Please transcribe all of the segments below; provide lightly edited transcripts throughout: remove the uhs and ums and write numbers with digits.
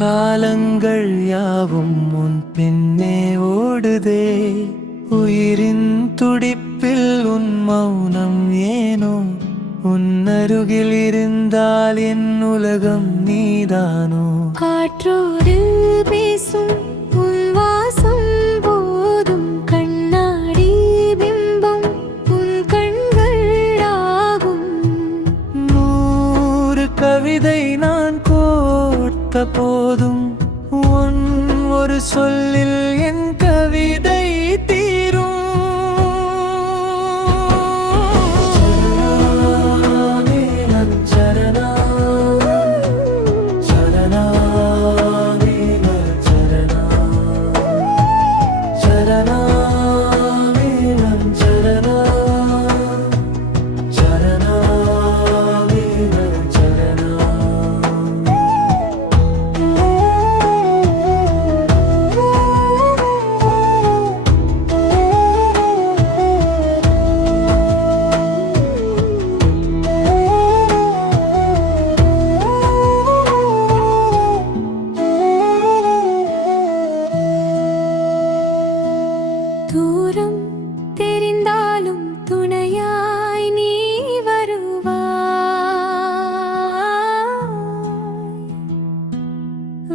காலங்கள் யாவும் உன் பின்னே ஓடுதே. உயிரின் துடிப்பில் உன் மௌனம் ஏனோ. உன் அருகில் இருந்தால் என் உலகம் நீதானோ. காற்றோடு பேசும் உன் வாசம் போதும். கண்ணாடி பிம்பம் உன் கண்கள் ஆகும். 100 கவிதை நான் கோர்த்த போதும் உன் ஒரு சொல்லில் என் கவிதை தீரும். சரணா சரணா சரணா சரணா சரணா சரணா சரணா. தூரம் தெரிந்தாலும் துணையாய் நீ வருவாய்.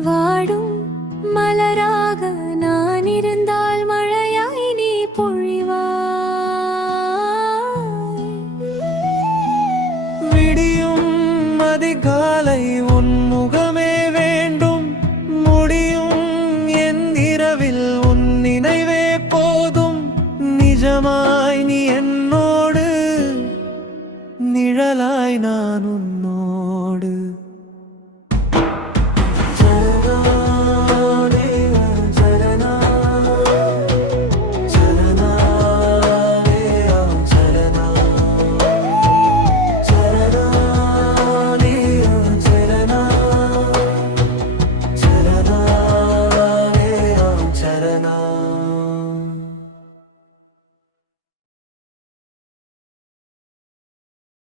வாடும் மலராக